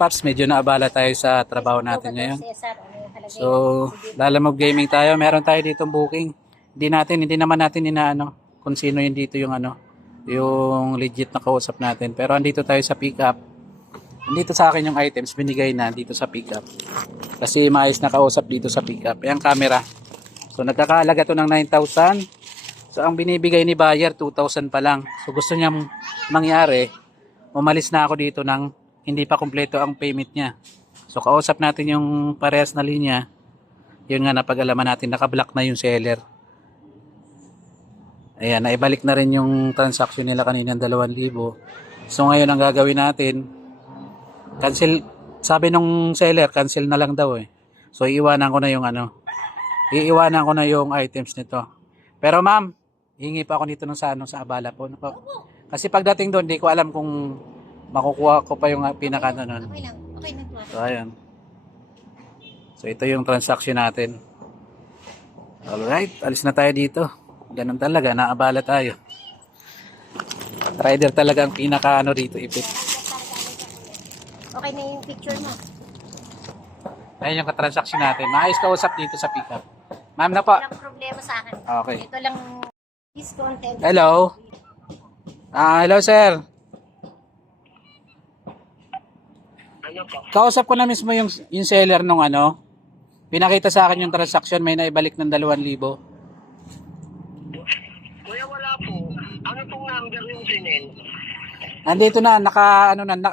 Paps, medyo naabala tayo sa trabaho natin ngayon. So, Lalamove Gaming tayo. Meron tayo dito booking. Hindi naman natin inaano kung sino yun dito yung yung legit na kausap natin. Pero andito tayo sa pickup. Andito sa akin yung items, binigay na dito sa pickup. Kasi maayos na kausap dito sa pickup. Ayan camera. So, nagkakaalaga to ng 9,000. So, ang binibigay ni buyer, 2,000 pa lang. So, gusto niya mangyari, umalis na ako dito ng hindi pa kumpleto ang payment niya. So, kausap natin yung parehas na linya. Yun nga, napag-alaman natin, nakablock na yung seller. Ayan, naibalik na rin yung transaction nila kanina 2,000. So, ngayon ang gagawin natin, cancel, sabi nung seller, cancel na lang daw eh. So, iiwanan ko na yung items nito. Pero ma'am, hingi pa ako nito sa abala po. Kasi pagdating doon, di ko alam kung makukuha ko pa yung pinaka nun. Okay lang. Okay lang. So, ayan. So, ito yung transaction natin. Alright, alis na tayo dito. Ganun talaga, naabala tayo. Rider talaga ang pinaka dito, ipit. Okay na yung picture mo. Ayan yung transaction natin. Maayos kausap dito sa pickup. Ma'am na po. Walang problema sa akin. Okay. Ito lang discount. Hello. Hello sir. Kausap ko na mismo yung seller nung pinakita sa akin yung transaction, may naibalik ng 2,000. Kuya, wala po. Ano pong number yung sinend? Andito na,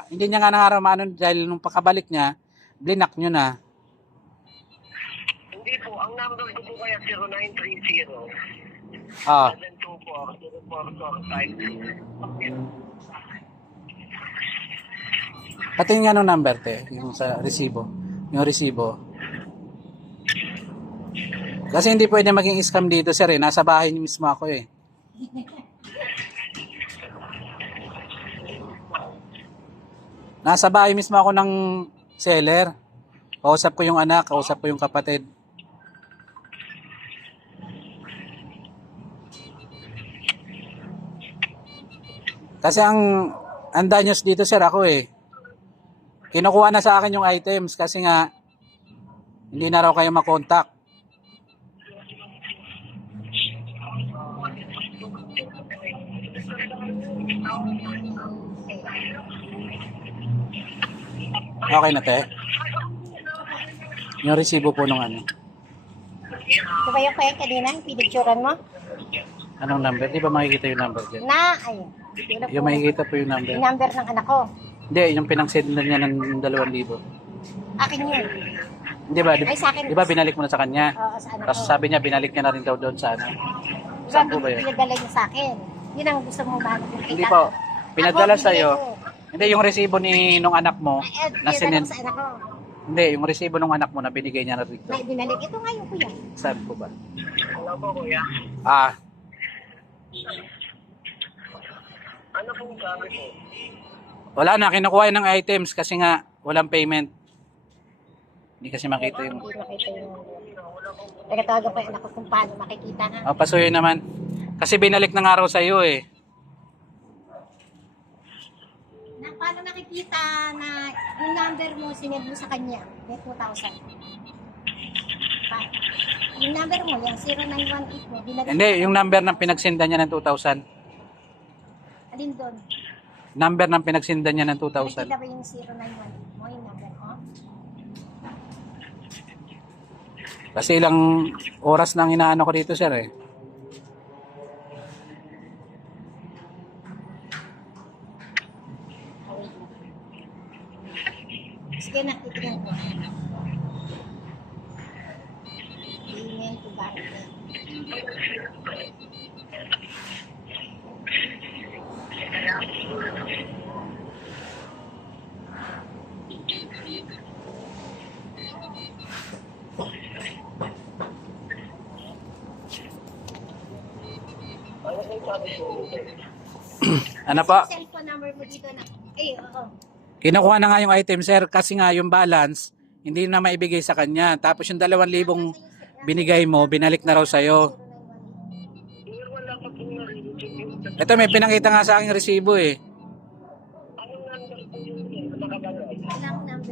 hindi niya nga nangarama dahil nung pakabalik niya, blinak nyo na. Hindi po. Ang number ko po kaya 0930 Ah, 724-0445. patingin nga nung number yung sa resibo. Yung resibo. Kasi hindi pwede maging scam dito sir eh. Nasa bahay niyo mismo ako eh. Nasa bahay mismo ako ng seller. Kausap ko yung anak, kausap ko yung kapatid. Kasi ang danyos dito sir ako eh. Kinukuha na sa akin yung items kasi nga hindi na raw kayo makontak. Okay na te. Yung resibo po nung Ito ba yung kaya kanina? Pinicturean mo? Anong number? Di ba makikita yung number dyan? Ayun. Yung makikita po yung number. Yung number ng anak ko. Hindi, yung pinang-send na niya ng 2,000. Akin yun. Di ba? Ay, sa akin. Di ba binalik mo na sa kanya? Oo, sa anak Tapos ko. sabi niya binalik niya na rin daw doon sa Saan po ba yun? Pinadala niya sa akin. Yun ang gusto mo ba? Hindi po. Pinadala Ako, sa iyo. binigay ko. Hindi, yung resibo nung anak mo na Pinadala sinend. ko sa anak ko. Hindi, yung resibo nung anak mo na binigay niya na rito. May binalik. Ito nga yung kuya. Saan po ba? Wala po, kuya. Ano pong sabi po? Wala na, kinukuha ng items kasi nga walang payment. Hindi kasi makita yung... Hindi makita yung... Nagatawagan pa yung anak ko kung paano makikita ha. Pasuyo naman. Kasi binalik ng araw sa iyo eh. Paano nakikita na yung number mo, sinend mo sa kanya, may 2,000. Yung number mo, yung 0918 mo, binalik Hindi, yung number ng pinagsinda niya ng 2,000. alin doon? Number ng pinagsinda niya ng 2,000. Nakikita ba yung 0918 mo, yung number mo? Kasi ilang oras nang inaano ko dito sir eh. Sige na, titignan ko. Payment to bank. Ano pong sabi po? Ano pa? Cellphone number mo dito na. Eh, oo. Kinukuha na nga yung item sir kasi nga yung balance hindi na maibigay sa kanya. Tapos yung 2,000 binigay mo, binalik na raw sa'yo. Wala pa pong narinig. Ito may pinakita nga sa aking resibo eh. Anong number po yung nakabalay? Walang number.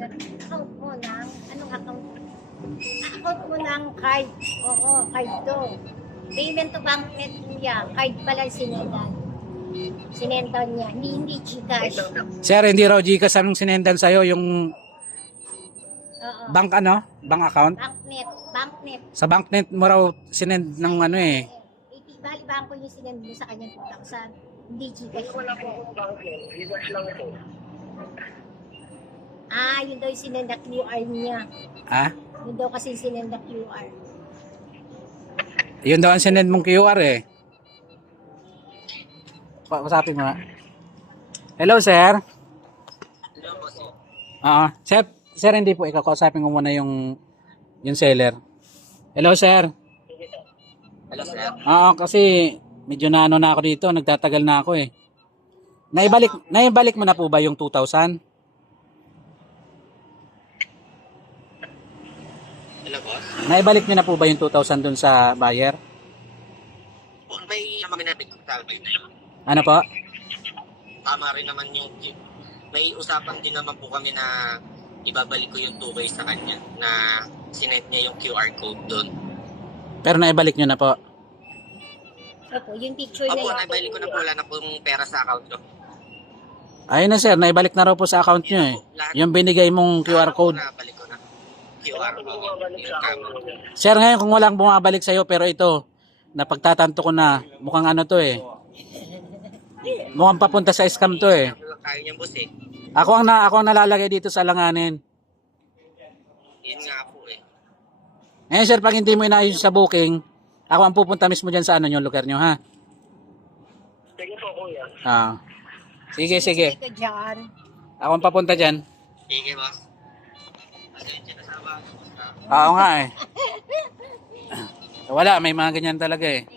account mo ng card. Oo, card to. Payment to bank net niya. Card pala sinendan. Sinendan niya. Hindi Gcash. Sir, hindi raw Gcash anong sinendan sa'yo, yung Oo. bank bank account? Banknet. Banknet. Sa banknet mo raw sinend ng ano eh. Bali bangko yung sinend mo sa kanyang 2,000. Hindi Gcash. Wala po akong bank yan. Gcash lang po. Ah, yun daw yung sinend na QR niya. Ah? Yun daw kasi yung sinend na QR. Yun daw ang sinend mong QR eh. Pasapin mo nga. Hello, sir. Hello po, sir. Sir, hindi po. Ikaw, kausapin ko muna yung seller. Hello, sir. Hello, sir. Kasi medyo na ako dito. Nagtatagal na ako eh. Naibalik mo na po ba yung 2,000? Hello, boss. Naibalik niyo na po ba yung 2,000 dun sa buyer? May naman natin sabi. Ano po? Tama rin naman yung may usapan din naman po kami na ibabalik ko yung 2K sa kanya na sinet niya yung QR code doon. Pero naibalik niyo na po. Opo, yung picture na Opo, yun. naibalik ko na po. Wala na pong pera sa account ko. Ayun na sir, naibalik na raw po sa account niyo eh. Yung binigay mong QR code. Nabalik ko na. QR code. Yung tama. Sir, ngayon kung walang bumabalik sa'yo, pero ito, napagtatanto ko na, mukhang ano to eh. Mukhang papunta sa scam to eh. Ano lang tayo niyan, boss eh. Ako ang nalalagay dito sa langanin. Yun nga po eh. Ngayon sir, pag hindi mo inaayos sa booking, ako ang pupunta mismo dyan sa ano yung lugar nyo ha. Sige po, kuya. Sige. Ito dyan. Ako ang papunta dyan. Sige, boss. Pasensya na sa bago, boss. Oo nga eh. Wala, may mga ganyan talaga eh.